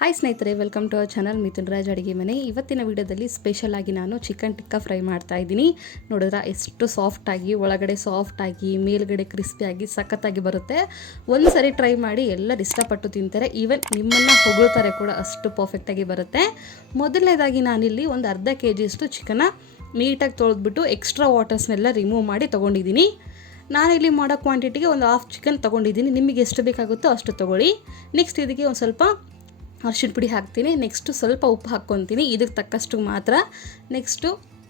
Hi ಸ್ನೇಹಿತರೆ, welcome to our channel Mithun Raj ಅಡುಗೆ ಮನೆ. ಇವತ್ತಿನ ವಿಡಿಯೋದಲ್ಲಿ ಸ್ಪೆಷಲ್ ಆಗಿ ನಾನು ಚಿಕನ್ ಟಿಕ್ಕಾ ಫ್ರೈ ಮಾಡ್ತಾ ಇದ್ದೀನಿ. ನೋಡಿದ್ರೆ ಎಷ್ಟು ಸಾಫ್ಟಾಗಿ, ಒಳಗಡೆ ಸಾಫ್ಟಾಗಿ, ಮೇಲ್ಗಡೆ ಕ್ರಿಸ್ಪಿಯಾಗಿ ಸಖತ್ತಾಗಿ ಬರುತ್ತೆ. ಒಂದು ಸರಿ ಟ್ರೈ ಮಾಡಿ ಎಲ್ಲರೂ ಇಷ್ಟಪಟ್ಟು ತಿಂತಾರೆ. ಈವನ್ ನಿಮ್ಮನ್ನು ಹೊಗಳ್ತಾರೆ ಕೂಡ, ಅಷ್ಟು ಪರ್ಫೆಕ್ಟಾಗಿ ಬರುತ್ತೆ. ಮೊದಲನೇದಾಗಿ ನಾನಿಲ್ಲಿ ಒಂದು ಅರ್ಧ kg ಚಿಕನ್ನ ನೀಟಾಗಿ ತೊಳೆದ್ಬಿಟ್ಟು ಎಕ್ಸ್ಟ್ರಾ ವಾಟರ್ಸ್ನೆಲ್ಲ ರಿಮೂವ್ ಮಾಡಿ ತೊಗೊಂಡಿದ್ದೀನಿ. ನಾನಿಲ್ಲಿ ಮಾಡೋ ಕ್ವಾಂಟಿಟಿಗೆ ಒಂದು ಹಾಫ್ ಚಿಕನ್ ತೊಗೊಂಡಿದ್ದೀನಿ. ನಿಮಗೆ ಎಷ್ಟು ಬೇಕಾಗುತ್ತೋ ಅಷ್ಟು ತೊಗೊಳ್ಳಿ. ನೆಕ್ಸ್ಟ್ ಇದಕ್ಕೆ ಒಂದು ಸ್ವಲ್ಪ ಅರಿಶಿಣ ಪುಡಿ ಹಾಕ್ತೀನಿ. ನೆಕ್ಸ್ಟು ಸ್ವಲ್ಪ ಉಪ್ಪು ಹಾಕ್ಕೊತೀನಿ, ಇದಕ್ಕೆ ತಕ್ಕಷ್ಟು ಮಾತ್ರ. ನೆಕ್ಸ್ಟು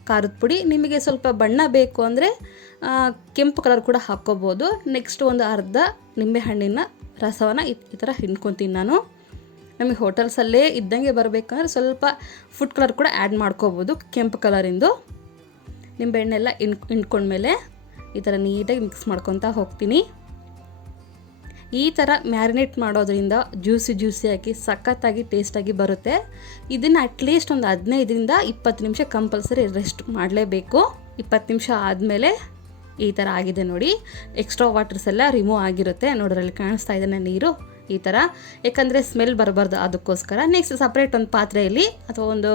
ಖಾರದ ಪುಡಿ, ನಿಮಗೆ ಸ್ವಲ್ಪ ಬಣ್ಣ ಬೇಕು ಅಂದರೆ ಕೆಂಪು ಕಲರ್ ಕೂಡ ಹಾಕ್ಕೋಬೋದು. ನೆಕ್ಸ್ಟ್ ಒಂದು ಅರ್ಧ ನಿಂಬೆಹಣ್ಣಿನ ರಸವನ್ನು ಈ ಥರ ಹಿಂಡ್ಕೊತೀನಿ ನಾನು. ನಮಗೆ ಹೋಟೆಲ್ಸಲ್ಲೇ ಇದ್ದಂಗೆ ಬರಬೇಕಂದ್ರೆ ಸ್ವಲ್ಪ ಫುಡ್ ಕಲರ್ ಕೂಡ ಆ್ಯಡ್ ಮಾಡ್ಕೋಬೋದು, ಕೆಂಪು ಕಲರಿಂದು. ನಿಂಬೆಹಣ್ಣೆಲ್ಲ ಹಿಂಡ್ಕೊಂಡ್ಮೇಲೆ ಈ ಥರ ನೀಟಾಗಿ ಮಿಕ್ಸ್ ಮಾಡ್ಕೊತಾ ಹೋಗ್ತೀನಿ. ಈ ಥರ ಮ್ಯಾರಿನೇಟ್ ಮಾಡೋದ್ರಿಂದ ಜ್ಯೂಸಿಯಾಗಿ ಸಖತ್ತಾಗಿ ಟೇಸ್ಟಾಗಿ ಬರುತ್ತೆ. ಇದನ್ನು ಅಟ್ಲೀಸ್ಟ್ ಒಂದು 15ರಿಂದ 20 ನಿಮಿಷ ಕಂಪಲ್ಸರಿ ರೆಸ್ಟ್ ಮಾಡಲೇಬೇಕು. 20 ನಿಮಿಷ ಆದಮೇಲೆ ಈ ಥರ ಆಗಿದೆ ನೋಡಿ. ಎಕ್ಸ್ಟ್ರಾ ವಾಟರ್ಸ್ ಎಲ್ಲ ರಿಮೂವ್ ಆಗಿರುತ್ತೆ. ನೋಡ್ರಲ್ಲಿ ಕಾಣಿಸ್ತಾ ಇದ್ದಾನೆ ನೀರು ಈ ಥರ, ಯಾಕಂದರೆ ಸ್ಮೆಲ್ ಬರಬಾರ್ದು ಅದಕ್ಕೋಸ್ಕರ. ನೆಕ್ಸ್ಟ್ ಸಪ್ರೇಟ್ ಒಂದು ಪಾತ್ರೆಯಲ್ಲಿ ಅಥವಾ ಒಂದು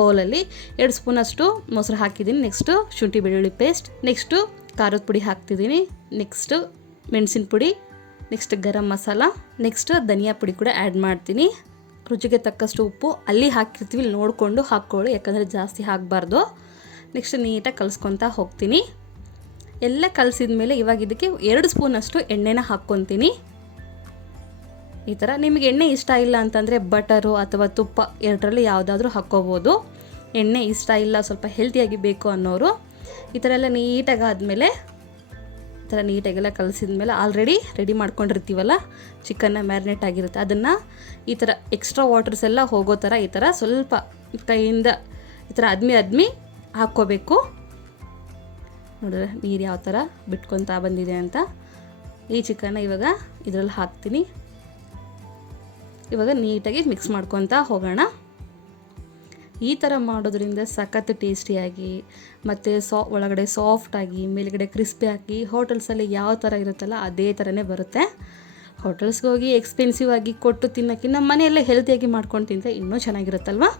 ಬೌಲಲ್ಲಿ 2 ಸ್ಪೂನಷ್ಟು ಮೊಸರು ಹಾಕಿದ್ದೀನಿ. ನೆಕ್ಸ್ಟು ಶುಂಠಿ ಬೆಳ್ಳುಳ್ಳಿ ಪೇಸ್ಟ್, ನೆಕ್ಸ್ಟು ಖಾರದ ಪುಡಿ ಹಾಕ್ತಿದ್ದೀನಿ, ನೆಕ್ಸ್ಟು ಮೆಣಸಿನ ಪುಡಿ, ನೆಕ್ಸ್ಟ್ ಗರಂ ಮಸಾಲ, ನೆಕ್ಸ್ಟ್ ಧನಿಯಾ ಪುಡಿ ಕೂಡ ಆ್ಯಡ್ ಮಾಡ್ತೀನಿ. ರುಚಿಗೆ ತಕ್ಕಷ್ಟು ಉಪ್ಪು ಅಲ್ಲಿ ಹಾಕಿರ್ತೀವಿ, ಇಲ್ಲಿ ನೋಡಿಕೊಂಡು ಹಾಕ್ಕೊಳ್ಳಿ, ಯಾಕಂದರೆ ಜಾಸ್ತಿ ಹಾಕಬಾರ್ದು. ನೆಕ್ಸ್ಟ್ ನೀಟಾಗಿ ಕಲಿಸ್ಕೊತಾ ಹೋಗ್ತೀನಿ. ಎಲ್ಲ ಕಲಿಸಿದ ಮೇಲೆ ಇವಾಗ ಇದಕ್ಕೆ 2 ಸ್ಪೂನಷ್ಟು ಎಣ್ಣೆನ ಹಾಕ್ಕೊತೀನಿ. ಈ ಥರ ನಿಮಗೆ ಎಣ್ಣೆ ಇಷ್ಟ ಇಲ್ಲ ಅಂತಂದರೆ ಬಟರು ಅಥವಾ ತುಪ್ಪ ಎರಡರಲ್ಲಿ ಯಾವುದಾದ್ರೂ ಹಾಕ್ಕೋಬೋದು. ಎಣ್ಣೆ ಇಷ್ಟ ಇಲ್ಲ, ಸ್ವಲ್ಪ ಹೆಲ್ತಿಯಾಗಿ ಬೇಕು ಅನ್ನೋರು ಈ ಥರ ಎಲ್ಲ ನೀಟಾಗಿ ಆದಮೇಲೆ ಈ ಥರ ನೀಟಾಗೆಲ್ಲ ಕಲಿಸಿದ ಮೇಲೆ ಆಲ್ರೆಡಿ ರೆಡಿ ಮಾಡ್ಕೊಂಡಿರ್ತೀವಲ್ಲ ಚಿಕನ್ನ ಮ್ಯಾರಿನೇಟ್ ಆಗಿರುತ್ತೆ, ಅದನ್ನು ಈ ಥರ ಎಕ್ಸ್ಟ್ರಾ ವಾಟರ್ಸ್ ಎಲ್ಲ ಹೋಗೋ ಥರ ಈ ಥರ ಸ್ವಲ್ಪ ಕೈಯಿಂದ ಈ ಥರ ಅದ್ಮಿ ಹಾಕ್ಕೋಬೇಕು. ನೋಡಿದ್ರೆ ನೀರು ಯಾವ ಥರ ಬಿಟ್ಕೊತಾ ಬಂದಿದೆ ಅಂತ. ಈ ಚಿಕನ್ನ ಇವಾಗ ಇದರಲ್ಲಿ ಹಾಕ್ತೀನಿ. ಇವಾಗ ನೀಟಾಗಿ ಮಿಕ್ಸ್ ಮಾಡ್ಕೊತಾ ಹೋಗೋಣ. ಈ ಥರ ಮಾಡೋದ್ರಿಂದ ಸಖತ್ ಟೇಸ್ಟಿಯಾಗಿ ಮತ್ತು ಒಳಗಡೆ ಸಾಫ್ಟಾಗಿ ಮೇಲ್ಗಡೆ ಕ್ರಿಸ್ಪಿಯಾಗಿ ಹೋಟೆಲ್ಸಲ್ಲಿ ಯಾವ ಥರ ಇರುತ್ತಲ್ಲ ಅದೇ ಥರನೇ ಬರುತ್ತೆ. ಹೋಟೆಲ್ಸ್ಗೆ ಹೋಗಿ ಎಕ್ಸ್ಪೆನ್ಸಿವ್ ಆಗಿ ಕೊಟ್ಟು ತಿನ್ನೋಕ್ಕಿಂತ ಮನೆಯಲ್ಲೇ ಹೆಲ್ತಿಯಾಗಿ ಮಾಡ್ಕೊಂಡು ತಿಂದರೆ ಇನ್ನೂ ಚೆನ್ನಾಗಿರುತ್ತಲ್ವ.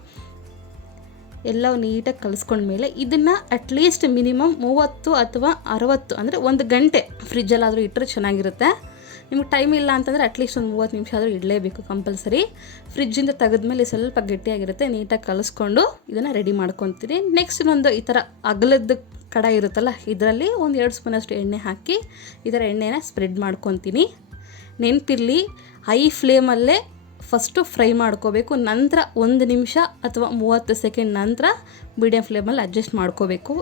ಎಲ್ಲವೂ ನೀಟಾಗಿ ಕಲಿಸ್ಕೊಂಡ್ಮೇಲೆ ಇದನ್ನು ಅಟ್ಲೀಸ್ಟ್ ಮಿನಿಮಮ್ 30 ಅಥವಾ 60 ಅಂದರೆ 1 ಗಂಟೆ ಫ್ರಿಜ್ಜಲ್ಲಾದರೂ ಇಟ್ಟರೆ ಚೆನ್ನಾಗಿರುತ್ತೆ. ನಿಮ್ಗೆ ಟೈಮ್ ಇಲ್ಲ ಅಂತಂದರೆ ಅಟ್ಲೀಸ್ಟ್ ಒಂದು 30 ನಿಮಿಷ ಆದರೂ ಇಡಲೇಬೇಕು ಕಂಪಲ್ಸರಿ. ಫ್ರಿಜ್ಜಿಂದ ತೆಗೆದ್ಮೇಲೆ ಸ್ವಲ್ಪ ಗಟ್ಟಿಯಾಗಿರುತ್ತೆ. ನೀಟಾಗಿ ಕಲಿಸ್ಕೊಂಡು ಇದನ್ನು ರೆಡಿ ಮಾಡ್ಕೊತೀನಿ. ನೆಕ್ಸ್ಟ್ ಇನ್ನೊಂದು ಈ ಥರ ಅಗಲದ ಕಡಾಯಿ ಇರುತ್ತಲ್ಲ, ಇದರಲ್ಲಿ ಒಂದು 2 ಸ್ಪೂನಷ್ಟು ಎಣ್ಣೆ ಹಾಕಿ ಈ ಥರ ಎಣ್ಣೆನ ಸ್ಪ್ರೆಡ್ ಮಾಡ್ಕೊತೀನಿ. ನೆನಪಿರಲಿ, ಹೈ ಫ್ಲೇಮಲ್ಲೇ ಫಸ್ಟು ಫ್ರೈ ಮಾಡ್ಕೋಬೇಕು. ನಂತರ 1 ನಿಮಿಷ ಅಥವಾ 30 ಸೆಕೆಂಡ್ ನಂತರ ಮೀಡಿಯಮ್ ಫ್ಲೇಮಲ್ಲಿ ಅಡ್ಜಸ್ಟ್ ಮಾಡ್ಕೋಬೇಕು.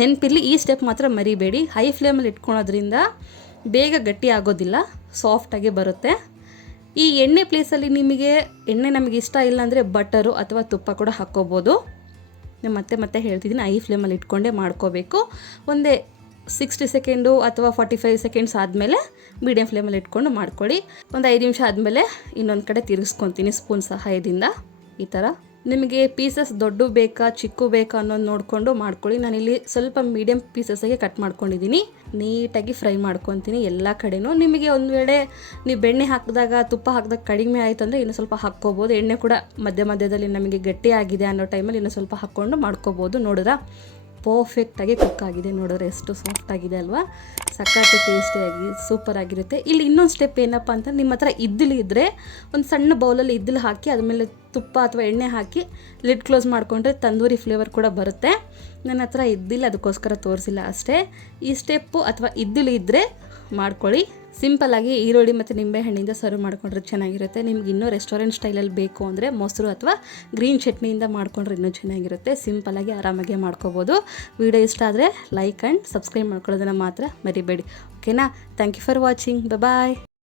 ನೆನಪಿರಲಿ, ಈ ಸ್ಟೆಪ್ ಮಾತ್ರ ಮರಿಬೇಡಿ. ಹೈ ಫ್ಲೇಮಲ್ಲಿ ಇಟ್ಕೊಳೋದ್ರಿಂದ ಬೇಗ ಗಟ್ಟಿ ಆಗೋದಿಲ್ಲ, ಸಾಫ್ಟಾಗಿ ಬರುತ್ತೆ. ಈ ಎಣ್ಣೆ ಪ್ಲೇಸಲ್ಲಿ ನಿಮಗೆ ಎಣ್ಣೆ ನಮಗೆ ಇಷ್ಟ ಇಲ್ಲ ಅಂದರೆ ಬಟರು ಅಥವಾ ತುಪ್ಪ ಕೂಡ ಹಾಕ್ಕೋಬೋದು. ನಾನು ಮತ್ತೆ ಹೇಳ್ತಿದ್ದೀನಿ, ಹೈ ಫ್ಲೇಮಲ್ಲಿ ಇಟ್ಕೊಂಡೇ ಮಾಡ್ಕೋಬೇಕು. ಒಂದೇ 60 ಸೆಕೆಂಡು ಅಥವಾ 45 ಸೆಕೆಂಡ್ಸ್ ಆದಮೇಲೆ ಮೀಡಿಯಮ್ ಫ್ಲೇಮಲ್ಲಿ ಇಟ್ಕೊಂಡು ಮಾಡ್ಕೊಳ್ಳಿ. ಒಂದು 5 ನಿಮಿಷ ಆದಮೇಲೆ ಇನ್ನೊಂದು ಕಡೆ ತಿರುಗಿಸ್ಕೊತೀನಿ ಸ್ಪೂನ್ ಸಹಾಯದಿಂದ. ಈ ಥರ ನಿಮಗೆ ಪೀಸಸ್ ದೊಡ್ಡ ಬೇಕಾ ಚಿಕ್ಕ ಬೇಕಾ ಅನ್ನೋದು ನೋಡಿಕೊಂಡು ಮಾಡ್ಕೊಳ್ಳಿ. ನಾನಿಲ್ಲಿ ಸ್ವಲ್ಪ ಮೀಡಿಯಮ್ ಪೀಸಸ್ಸಾಗಿ ಕಟ್ ಮಾಡ್ಕೊಂಡಿದ್ದೀನಿ. ನೀಟಾಗಿ ಫ್ರೈ ಮಾಡ್ಕೊತೀನಿ ಎಲ್ಲ ಕಡೆನೂ. ನಿಮಗೆ ಒಂದು ವೇಳೆ ನೀವು ಬೆಣ್ಣೆ ಹಾಕಿದಾಗ ತುಪ್ಪ ಹಾಕಿದಾಗ ಕಡಿಮೆ ಆಯಿತು ಅಂದರೆ ಇನ್ನೂ ಸ್ವಲ್ಪ ಹಾಕ್ಕೋಬೋದು. ಎಣ್ಣೆ ಕೂಡ ಮಧ್ಯದಲ್ಲಿ ನಮಗೆ ಗಟ್ಟಿ ಆಗಿದೆ ಅನ್ನೋ ಟೈಮಲ್ಲಿ ಇನ್ನೂ ಸ್ವಲ್ಪ ಹಾಕ್ಕೊಂಡು ಮಾಡ್ಕೋಬೋದು. ನೋಡಿದ್ರೆ ಪರ್ಫೆಕ್ಟಾಗಿ ಕುಕ್ ಆಗಿದೆ. ನೋಡಿದ್ರೆ ಎಷ್ಟು ಸಾಫ್ಟಾಗಿದೆ ಅಲ್ವಾ, ಸಖತ್ ಟೇಸ್ಟಿಯಾಗಿ ಸೂಪರಾಗಿರುತ್ತೆ. ಇಲ್ಲಿ ಇನ್ನೊಂದು ಸ್ಟೆಪ್ ಏನಪ್ಪ ಅಂತ, ನಿಮ್ಮ ಹತ್ರ ಇದ್ದಿಲು ಇದ್ದರೆ ಒಂದು ಸಣ್ಣ ಬೌಲಲ್ಲಿ ಇದ್ದಿಲು ಹಾಕಿ ಅದ್ಮೇಲೆ ತುಪ್ಪ ಅಥವಾ ಎಣ್ಣೆ ಹಾಕಿ ಲಿಡ್ ಕ್ಲೋಸ್ ಮಾಡಿಕೊಂಡ್ರೆ ತಂದೂರಿ ಫ್ಲೇವರ್ ಕೂಡ ಬರುತ್ತೆ. ನನ್ನ ಹತ್ರ ಇದ್ದಿಲ್ಲ, ಅದಕ್ಕೋಸ್ಕರ ತೋರಿಸಿಲ್ಲ ಅಷ್ಟೇ. ಈ ಸ್ಟೆಪ್ಪು ಅಥವಾ ಇದ್ದಿಲು ಇದ್ದರೆ ಮಾಡ್ಕೊಳ್ಳಿ. ಸಿಂಪಲ್ಲಾಗಿ ಈರುಳ್ಳಿ ಮತ್ತು ನಿಂಬೆಹಣ್ಣಿಂದ ಸರ್ವ್ ಮಾಡಿಕೊಂಡ್ರೆ ಚೆನ್ನಾಗಿರುತ್ತೆ. ನಿಮ್ಗೆ ಇನ್ನೂ ರೆಸ್ಟೋರೆಂಟ್ ಸ್ಟೈಲಲ್ಲಿ ಬೇಕು ಅಂದರೆ ಮೊಸರು ಅಥವಾ ಗ್ರೀನ್ ಚಟ್ನಿಯಿಂದ ಮಾಡಿಕೊಂಡ್ರೆ ಇನ್ನೂ ಚೆನ್ನಾಗಿರುತ್ತೆ. ಸಿಂಪಲ್ಲಾಗಿ ಆರಾಮಾಗಿ ಮಾಡ್ಕೋಬೋದು. ವಿಡಿಯೋ ಇಷ್ಟ ಆದರೆ ಲೈಕ್ ಆ್ಯಂಡ್ ಸಬ್ಸ್ಕ್ರೈಬ್ ಮಾಡ್ಕೊಳ್ಳೋದನ್ನು ಮಾತ್ರ ಮರಿಬೇಡಿ. ಓಕೆನಾ? Thank you for watching. Bye.